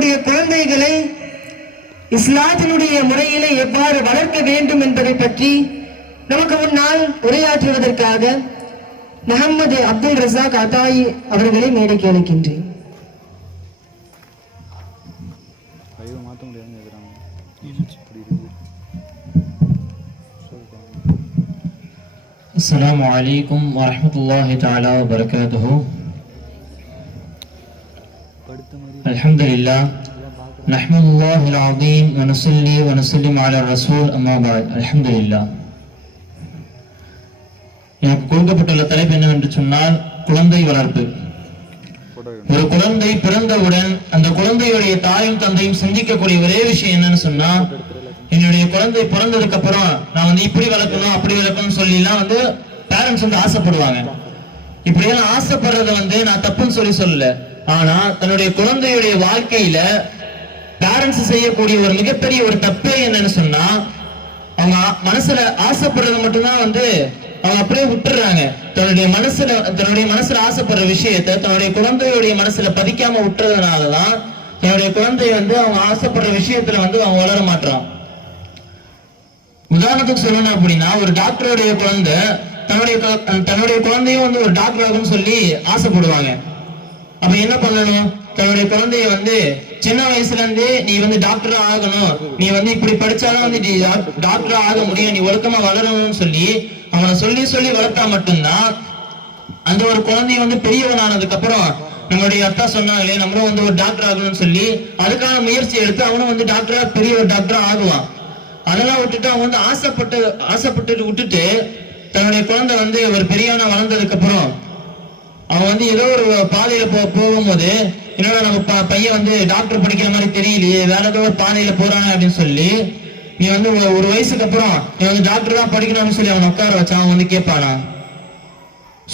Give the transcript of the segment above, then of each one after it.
நம்முடைய குழந்தைகளை இஸ்லாத்தினுடைய முறையிலே எவ்வாறு வளர்க்க வேண்டும் என்பதை பற்றி நமக்கு முன்னால் உரையாற்றுவதற்காக முகமது அப்துல் ரசாக் அதாயி அவர்களை மேடைக்கு அழைக்கின்றேன். அஸ்ஸலாமு அலைக்கும் வரஹ்மத்துல்லாஹி தஆலா வபரகாத்துஹு. அல்ஹம்துலில்லாஹ் நஹ்மதுல்லாஹில் அஸீம் வ நஸல்லி வ நஸல்லிம் அலா ரசூல் அம்மா பஅத். அல்ஹம்துலில்லாஹ். எனக்கு கொடுக்கப்பட்டுள்ள தலைப்பு என்னவென்று சொன்னால் குழந்தை வளர்ப்பு. ஒரு குழந்தை பிறந்தவுடன் அந்த குழந்தையுடைய தாயும் தந்தையும் சிந்திக்கக்கூடிய ஒரே விஷயம் என்னன்னு சொன்னா, என்னுடைய குழந்தை பிறந்ததுக்கு அப்புறம் நான் இப்படி வளர்க்கணும் அப்படி வளர்க்கணும்னு சொல்லிலாம் பேரண்ட்ஸ் ஆசைப்படுவாங்க. இப்படியெல்லாம் ஆசைப்படுறத நான் தப்புன்னு சொல்லல. ஆனா தன்னுடைய குழந்தையுடைய வாழ்க்கையில பேரண்ட்ஸ் செய்யக்கூடிய ஒரு மிகப்பெரிய ஒரு தப்பே என்னன்னு சொன்னா, அவங்க மனசுல ஆசைப்படுறது மட்டும்தான் அவங்க அப்படியே விட்டுறாங்க. தன்னுடைய மனசுல ஆசைப்படுற விஷயத்த தன்னுடைய குழந்தையுடைய மனசுல பதிக்காம விட்டுறதுனாலதான் தன்னுடைய குழந்தை அவங்க ஆசைப்படுற விஷயத்துல அவங்க வளர மாட்டான். உதாரணத்துக்கு சொல்லணும் அப்படின்னா, ஒரு டாக்டருடைய குழந்தை தன்னுடைய குழந்தையும் ஒரு டாக்டர் ஆகும்னு சொல்லி ஆசைப்படுவாங்க. அப்ப என்ன பண்ணணும்? தன்னுடைய குழந்தைய சின்ன வயசுல இருந்தே நீ டாக்டரா ஆகணும், நீ இப்படி படிச்சாலும் நீ டாக்டரா ஆக முடியும், நீ ஒழுக்கமா வளரணும்னு சொல்லி அவனை சொல்லி சொல்லி வளர்த்தா மட்டும்தான் அந்த ஒரு குழந்தைய பெரியவன் ஆனதுக்கு அப்புறம் நம்மளுடைய அத்தா சொன்னாங்களே நம்மளும் ஒரு டாக்டர் ஆகணும்னு சொல்லி அதுக்கான முயற்சி எடுத்து அவனும் டாக்டரா பெரிய ஒரு டாக்டரா ஆகுவான். அதெல்லாம் விட்டுட்டு அவன் ஆசைப்பட்டு விட்டுட்டு தன்னுடைய குழந்தை ஒரு பெரியவனா வளர்ந்ததுக்கு அப்புறம் அவன் ஏதோ ஒரு பாதையில போகும்போது என்னோட நம்ம பையன் டாக்டர் படிக்கிற மாதிரி தெரியலையே, வேற ஏதோ ஒரு பாதையில போறானே அப்படின்னு சொல்லி நீ ஒரு வயசுக்கு அப்புறம் நீ டாக்டர் தான் படிக்கணும்னு சொல்லி அவன் உட்கார வச்சான். அவன் கேட்பானா?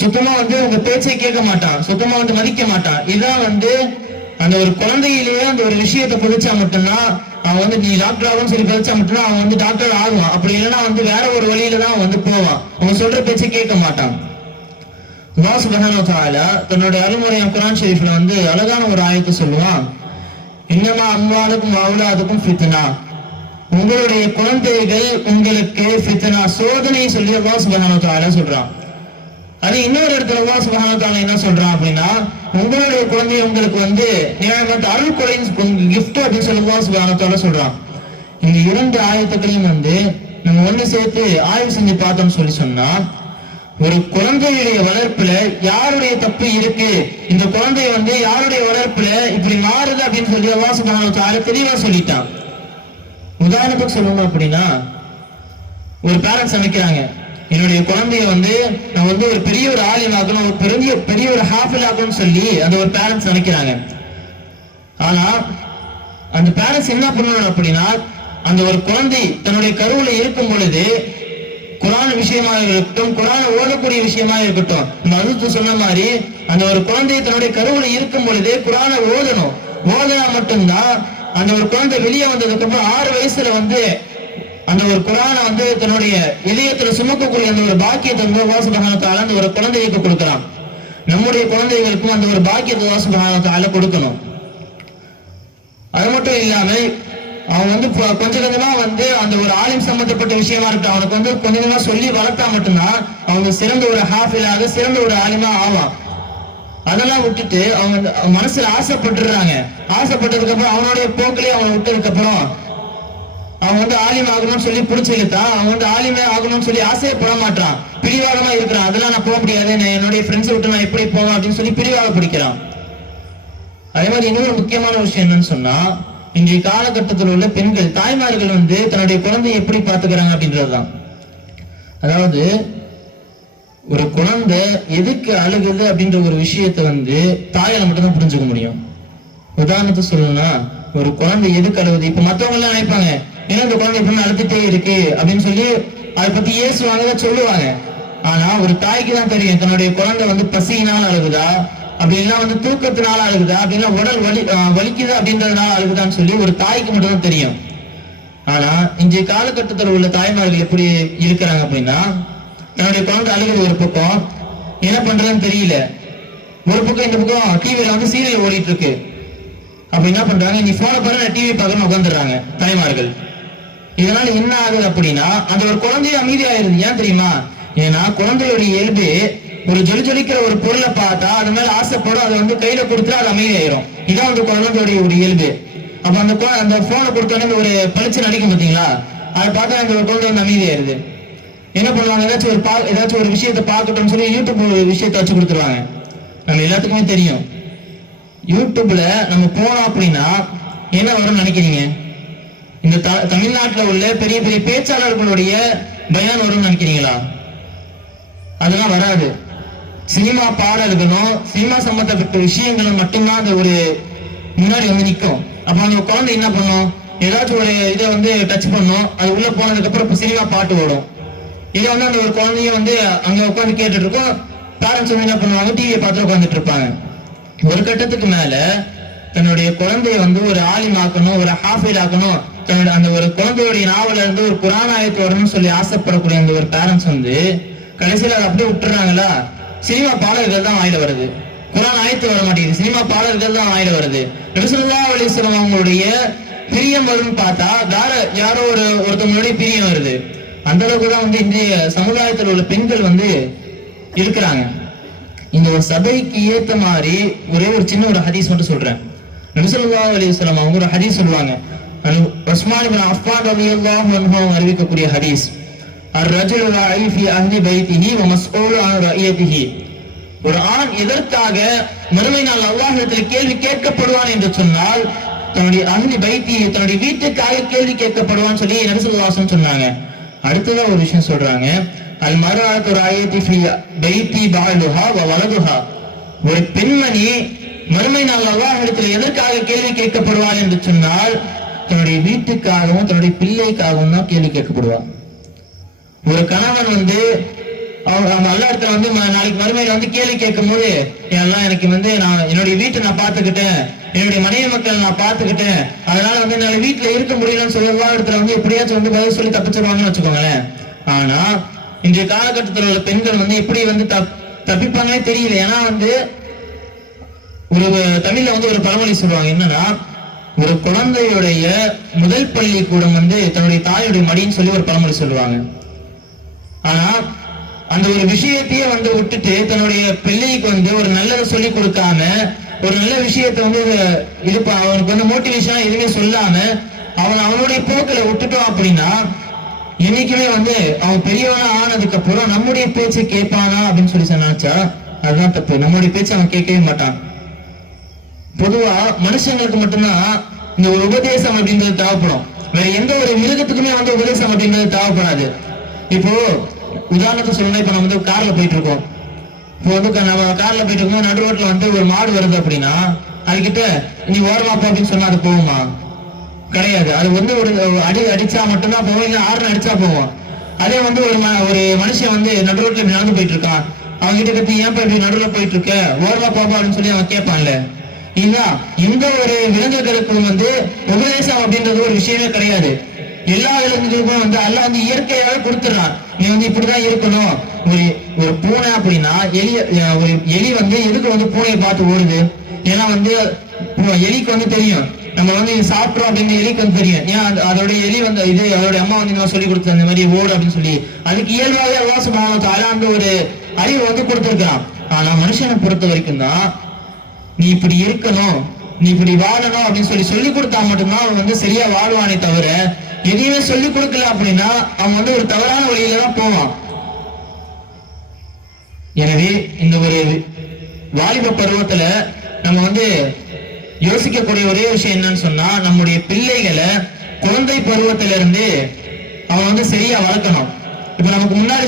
சுத்தமா உங்க பேச்சை கேட்க மாட்டான், சுத்தமா மதிக்க மாட்டான். இதான் அந்த ஒரு குழந்தையிலேயே அந்த ஒரு விஷயத்தை புதிச்சா மட்டும்தான் அவன் நீ டாக்டர் ஆகும்னு சொல்லி பதிச்சா மட்டும்தான் அவன் டாக்டர் ஆகுவான். அப்படி இல்லைன்னா வேற ஒரு வழியில தான் போவான். அவன் சொல்ற பேச்சை கேட்க மாட்டான். அல்லாஹ் சுப்ஹானஹு வ தஆலா தன்னுடைய அருள்மறையான குர்ஆன் ஷரீஃப்ல அழகான ஒரு ஆயத்தை சொல்லுவான். இன்னமா அம்வாலுக்கும் அவுலாதுக்கும் ஃபித்னா, உங்களுடைய குழந்தைகள் உங்களுக்கு ஃபித்னா, சோதனை சொல்லி அல்லாஹ் சுப்ஹானஹு வ தஆலா சொல்றான். அது இன்னொரு இடத்துல அல்லாஹ் சுப்ஹானஹு வ தஆலா என்ன சொல்றான் அப்படின்னா, உங்களுடைய குழந்தை உங்களுக்கு நியாயமா அருள் கொடை கிஃப்ட் அப்படின்னு சொல்லி அல்லாஹ் சுப்ஹானஹு வ தஆலா சொல்றான். இந்த இரண்டு ஆயத்துக்களையும் நம்ம ஒண்ணு சேர்த்து ஆய்வு செஞ்சு பார்த்தோம்னு சொன்னா, ஒரு குழந்தையுடைய வளர்ப்புல யாருடைய தப்பு இருக்கு, இந்த குழந்தை யாருடைய வளர்ப்புல இப்படி மாறுது அப்படின்னு சொல்லி அல்லாஹ் சுப்ஹானஹு வ தஆலா தெளிவா சொல்லிட்டான். உதாரணத்துக்கு சொல்லணும் அப்படின்னா, ஒரு பேரண்ட்ஸ் நினைக்கிறாங்க என்னுடைய குழந்தைய நான் ஒரு பெரிய ஒரு ஆலிமாகணும், ஒரு பெரிய ஒரு ஹாஃபில் ஆகணும்னு சொல்லி அந்த ஒரு பேரண்ட்ஸ் நினைக்கிறாங்க. ஆனா அந்த பேரண்ட்ஸ் என்ன பண்ணணும் அப்படின்னா, அந்த ஒரு குழந்தை தன்னுடைய கருவுல இருக்கும் பொழுது குர்ஆன் விஷயமாக இருக்கட்டும், குர்ஆன் ஓதக்கூடிய விஷயமாக இருக்கட்டும், நம்ம சொன்ன மாதிரி அந்த ஒரு குழந்தை தன்னுடைய கருவுல இருக்கும் பொழுதே குர்ஆனை ஓதணும். ஓதனா மட்டும்தான் அந்த ஒரு குழந்தை வெளியே வந்ததுக்கு அப்புறம் 6 வயசுல அந்த ஒரு குர்ஆனை தன்னுடைய இதயத்துல சுமக்கக்கூடிய அந்த ஒரு பாக்கியத்தை அல்லாஹ் சுப்ஹானஹு வ தஆலா அந்த ஒரு குழந்தைக்கு கொடுக்கிறான். நம்முடைய குழந்தைகளுக்கும் அந்த ஒரு பாக்கியத்தை அல்லாஹ் சுப்ஹானஹு வ தஆலா கொடுக்கணும். அது மட்டும் இல்லாம அவன் கொஞ்சம் கொஞ்சமா அந்த ஒரு ஆலிம் சம்பந்தப்பட்ட விஷயமா இருக்கு, அவனுக்கு கொஞ்சம் கொஞ்சமா சொல்லி வளர்த்தா மட்டும்தான் அவங்க சிறந்த ஒரு ஹாஃபிலாக சிறந்த ஒரு ஆலிமா ஆவான். அதெல்லாம் விட்டுட்டு அவங்க மனசுல ஆசைப்பட்டுறாங்க. ஆசைப்பட்டதுக்கு அப்புறம் அவனுடைய போக்கிலே அவனை விட்டதுக்கு அப்புறம் அவன் ஆலிம் ஆகணும்னு சொல்லி பிடிச்சிருக்கா, அவன் ஆலிமே ஆகணும்னு சொல்லி ஆசைப்பட மாட்டான், பிடிவாதமா இருக்கிறான். அதெல்லாம் நான் போக முடியாது, என்னுடைய ஃப்ரெண்ட்ஸ் விட்டு நான் எப்படி போவேன் அப்படின்னு சொல்லி பிடிவாத பிடிக்கிறான். அதே மாதிரி இன்னொரு முக்கியமான விஷயம் என்னன்னு சொன்னா, இன்றைய காலகட்டத்தில் உள்ள பெண்கள் தாய்மார்கள் தன்னுடைய குழந்தையை எப்படி பாத்துக்கிறாங்க அப்படின்றதுதான். அதாவது ஒரு குழந்தை எதுக்கு அழுகுது அப்படின்ற ஒரு விஷயத்த தாயால மட்டும்தான் புரிஞ்சுக்க முடியும். உதாரணத்துக்கு சொல்லணும்னா, ஒரு குழந்தை எதுக்கு அழுகுது, இப்ப மத்தவங்க எல்லாம் நினைப்பாங்க ஏன்னா இந்த குழந்தை எப்படின்னு அழுதுட்டே இருக்கு அப்படின்னு சொல்லி அதை பத்தி ஏசுவாங்க சொல்லுவாங்க. ஆனா ஒரு தாய்க்கு தான் தெரியும் தன்னுடைய குழந்தை பசியினால் அழுகுதா, அப்படின்னா தூக்கத்தினால அழுகுதா, அப்படின்னா உடல் வலிக்குது அப்படின்றதுனால அழுகுதான்னு சொல்லி ஒரு தாய்க்கு மட்டும்தான் தெரியும். ஆனா இன்றைய காலகட்டத்தில் உள்ள தாய்மார்கள் எப்படி இருக்கிறாங்க அப்படின்னா, தன்னுடைய குழந்தை அழுகுது ஒரு பக்கம், என்ன பண்றதுன்னு தெரியல, ஒரு பக்கம் இந்த பக்கம் டிவியில சீரியல் ஓடிட்டு இருக்கு. அப்ப என்ன பண்றாங்க, நீ போன பாரு நான் டிவி பார்க்கணும் உட்காந்துடுறாங்க தாய்மார்கள். இதனால என்ன ஆகுது அப்படின்னா அந்த ஒரு குழந்தைய அமைதியாயிருது. ஏன் தெரியுமா? ஏன்னா குழந்தையுடைய இயல்பு ஒரு ஜொலிக்கிற ஒரு பொருளை பார்த்தா அது மேல ஆசைப்படும், அதை வந்து கையில கொடுத்துட்டு அது அமைதியாயிரும். இதான் வந்து குழந்தையுடைய ஒரு இயல்பு. அப்ப அந்த போனை கொடுத்தோன்னே ஒரு பளிச்சு நடிக்கும் பாத்தீங்களா, அதை பார்த்தா அந்த குழந்தை வந்து அமைதியாயிருது. என்ன பண்ணுவாங்க, ஏதாச்சும் ஒரு விஷயத்த பார்க்கட்டும்னு சொல்லி யூடியூப் ஒரு விஷயத்த வச்சு கொடுத்துருவாங்க. நம்ம எல்லாத்துக்குமே தெரியும், யூடியூப்ல நம்ம போனோம் அப்படின்னா என்ன வரும்னு நினைக்கிறீங்க? இந்த தமிழ்நாட்டில் உள்ள பெரிய பெரிய பேச்சாளர்களுடைய பயான் வரும்னு நினைக்கிறீங்களா? அதெல்லாம் வராது. சினிமா பாடல்களும் சினிமா சம்பந்தப்பட்ட விஷயங்களும் மட்டும்தான் அந்த ஒரு முன்னாடி வந்து நிற்கும். அப்ப அந்த குழந்தை என்ன பண்ணும், ஏதாச்சும் ஒரு இதை வந்து டச் பண்ணும், அது உள்ள போனதுக்கு அப்புறம் சினிமா பாட்டு ஓடும். இதை வந்து அந்த ஒரு குழந்தைய வந்து அங்க உட்காந்து கேட்டுட்டு இருக்கோம். பேரண்ட்ஸ் வந்து என்ன பண்ணுவாங்க, டிவியை பார்த்து உட்காந்துட்டு இருப்பாங்க. ஒரு கட்டத்துக்கு மேல தன்னுடைய குழந்தைய வந்து ஒரு ஆலிமாக்கணும், ஒரு ஹாஃபில் ஆக்கணும், தன்னுடைய அந்த ஒரு குழந்தையுடைய நாவல இருந்து ஒரு குர்ஆன் ஆயத்து வரணும்னு சொல்லி ஆசைப்படக்கூடிய அந்த ஒரு பேரண்ட்ஸ் வந்து கடைசியில அதை அப்படியே விட்டுறாங்களா, சினிமா பாடல்கள் தான் வாயில வருது, குர்ஆன் ஆயத்து வர மாட்டேங்குது, சினிமா பாடல்கள் தான் வாயில வருது. நபி ஸல்லல்லாஹு அலைஹி வஸல்லம் அவங்களுடைய பிரியம் வரும்னு பார்த்தா யாரோ ஒருத்தவங்களுடைய பிரியம் வருது. அந்த அளவுக்கு தான் வந்து இந்திய சமுதாயத்தில் உள்ள பெண்கள் வந்து இருக்கிறாங்க. இந்த ஒரு சபைக்கு ஏத்த மாதிரி ஒரே ஒரு சின்ன ஒரு ஹதீஸ் மட்டும் சொல்றேன். நபி ஸல்லல்லாஹு அலைஹி வஸல்லம் அவங்க ஒரு ஹதீஸ் சொல்லுவாங்க. உஸ்மான் இப்னு அஃபான் ரலியல்லாஹு அன்ஹு அறிவிக்கக்கூடிய ஹதீஸ், அர்-ரஜுலு ராஇ ஃபீ அஹ்லி பைத்திஹி வ மஸ்ஊலு அன் ரஇயத்திஹி. ஒரு ஆண் எதற்காக மறுமை நாள் அல்லாஹ்விடத்தில் கேள்வி கேட்கப்படுவான் என்று சொன்னால் தன்னுடைய அஹ்லி பைத்தி, தன்னுடைய வீட்டுக்காக கேள்வி கேட்கப்படுவான்னு சொல்லி நபி ஸல்லல்லாஹு அலைஹி வஸல்லம் சொன்னாங்க. அடுத்ததா ஒரு விஷயம் சொல்றாங்க, அல் மர்அத்து ராயத்தி ஃபீ பைத்தி பஅலுஹா வ வலதுஹா. ஒரு பெண்மணி மறுமை நாள் அல்லாஹ்விடத்தில் எதற்காக கேள்வி கேட்கப்படுவாள் என்று சொன்னால் தன்னுடைய வீட்டுக்காகவும் தன்னுடைய பிள்ளைக்காகவும் தான் கேள்வி கேட்கப்படுவார். ஒரு கணவன் வந்து அவங்க அல்லாஹ்விடத்துல வந்து நாளைக்கு மறுமையில வந்து கேள்வி கேட்கும் போது, எல்லாம் எனக்கு வந்து நான் என்னுடைய வீட்டை நான் பார்த்துக்கிட்டேன், என்னுடைய மனைவி மக்கள் நான் பார்த்துக்கிட்டேன், அதனால வந்து என்னால வீட்டுல இருக்க முடியலன்னு சொல்லி அல்லாஹ்விடத்துல வந்து எப்படியாச்சும் வந்து பதில் சொல்லி தப்பிச்சிருவாங்கன்னு வச்சுக்கோங்களேன். ஆனா இன்றைய காலகட்டத்தில் உள்ள பெண்கள் வந்து எப்படி வந்து தப்பிப்பாங்கன்னே தெரியல. ஏன்னா வந்து ஒரு தமிழ்ல வந்து ஒரு பழமொழி சொல்லுவாங்க, என்னன்னா ஒரு குழந்தையுடைய முதல் பள்ளி கூடம் வந்து தன்னுடைய தாயுடைய மடின்னு சொல்லி ஒரு பழமொழி சொல்லுவாங்க. ஆனா அந்த ஒரு விஷயத்தையே வந்து விட்டுட்டு தன்னுடைய பிள்ளைக்கு வந்து ஒரு நல்லதை சொல்லி கொடுக்காம, ஒரு நல்ல விஷயத்த வந்து அவனுக்கு வந்து மோட்டிவேஷனா எதுவுமே சொல்லாம அவனுடைய போக்கில விட்டுட்டோம் அப்படின்னா என்னைக்குமே வந்து அவன் பெரியவனா ஆனதுக்கு அப்புறம் நம்முடைய பேச்சை கேட்பானா அப்படின்னு சொல்லி சொன்னாச்சா அதுதான் தப்பு. நம்முடைய பேச்சை அவன் கேட்கவே மாட்டான். பொதுவா மனுஷங்களுக்கு மட்டும்தான் இந்த ஒரு உபதேசம் அப்படின்றது தேவைப்படும். வேற எந்த ஒரு மிருகத்துக்குமே வந்து உபதேசம் அப்படின்றது தேவைப்படாது. இப்போ உதாரணத்துக்கு சொல்லணும், இப்ப நம்ம வந்து கார்ல போயிட்டு இருக்கோம். இப்போ வந்து நம்ம கார்ல போயிட்டு இருக்கோம், நடு ரோட்ல வந்து ஒரு மாடு வருது அப்படின்னா அதுகிட்ட நீ ஓரமாப்பா அப்படின்னு சொன்னா அது போகுமா? கிடையாது. அது வந்து ஒரு அடிச்சா மட்டும்தான் போவோம், இல்லை ஆறுன்னு அடிச்சா போவோம். அதே வந்து ஒரு மனுஷன் வந்து நடு ரோட்ல இப்படி நடந்து போயிட்டு இருக்கான், அவங்க கிட்ட கத்தி ஏன் இப்படி நடுவில் போயிட்டு இருக்க, ஓரமா பாப்பா அப்படின்னு சொல்லி அவன் கேட்பான்ல. இதுதான் எந்த ஒரு விலங்குகளுக்கும் வந்து உபதேசம் அப்படின்றது ஒரு விஷயமே கிடையாது. எல்லா விலங்குகளுக்கும் வந்து அல்லாஹ் வந்து இயற்கையாக கொடுத்துறான், நீ வந்து இப்படிதான் இருக்கணும். ஒரு பூனை அப்படின்னா ஒரு எலி வந்து எதுக்கு வந்து பூனையை பார்த்து ஓடுது? ஏன்னா வந்து எலிக்கு வந்து தெரியும் நம்ம வந்து சாப்பிட்றோம் அப்படின்னு எலிக்கு வந்து தெரியும். ஏன் அதோட எலி வந்து அதோட அம்மா வந்து நம்ம சொல்லி கொடுத்த அந்த மாதிரி ஓடு அப்படின்னு சொல்லி அதுக்கு இயல்பாகவே அல்லாஹ் சுப்ஹானஹு வ தஆலா அந்த ஒரு அறிவு வந்து கொடுத்துருக்கான். ஆனா மனுஷனை பொறுத்த வரைக்கும் தான் நீ இப்படி இருக்கணும், நீ இப்படி வாழணும் அப்படின்னு சொல்லி கொடுத்தா மட்டும்தான் அவன் வந்து சரியா வாழ்வானே தவிர எதையுமே சொல்லி கொடுக்கல அப்படின்னா அவன் வந்து ஒரு தவறான வழியில தான் போவான். எனவே இந்த ஒரு வாலிப பருவத்துல நம்ம வந்து யோசிக்கக்கூடிய ஒரே விஷயம் என்னன்னு சொன்னா, நம்முடைய பிள்ளைகளை குழந்தை பருவத்திலிருந்து அவன் வந்து சரியா வளர்க்கணும். இப்ப நமக்கு முன்னாடி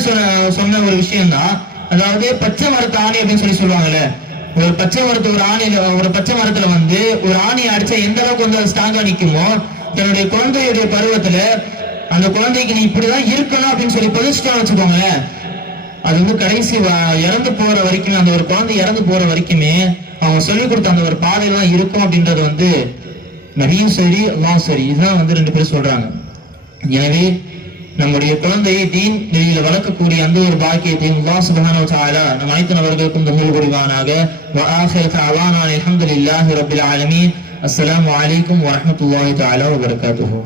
சொன்ன ஒரு விஷயம் தான், அதாவது பச்சை மரத்து ஆணி அப்படின்னு சொல்லி சொல்லுவாங்கல்ல. ஒரு பச்சை மரத்துல வந்து ஒரு ஆணியை அடிச்சா எந்த அளவுக்கு வந்து ஸ்ட்ராங்கா நிக்குமோ, தன்னுடைய குழந்தையுடைய பருவத்துல அந்த குழந்தைக்கு நீ இப்படிதான் இருக்கணும் அப்படின்னு சொல்லி பதிச்சுட்டோம்னு வச்சுக்கோங்களேன், அது வந்து கடைசி இறந்து போற வரைக்கும், அந்த ஒரு குழந்தை இறந்து போற வரைக்குமே அவங்க சொல்லிக் கொடுத்த அந்த ஒரு பாதையில தான் இருக்கும் அப்படின்றது வந்து நபியும் சரி அல்லாஹ்வும் சரி இதுதான் வந்து ரெண்டு பேரும் சொல்றாங்க. எனவே நம்முடைய குழந்தையை தீன் வெளியில வளர்க்கக்கூடிய அந்த ஒரு பாக்கியத்தையும் அல்லாஹ் சுப்ஹானஹு வ தஆலா நம் அனைத்து நபர்களுக்கும் தந்தல் புரிவானாக. வ ஆகிரு தஅவானா அல்ஹம்துலில்லாஹி ரப்பில் ஆலமீன். அஸ்ஸலாமு அலைக்கும் வ ரஹ்மத்துல்லாஹி தஆலா வ பரகாத்துஹு.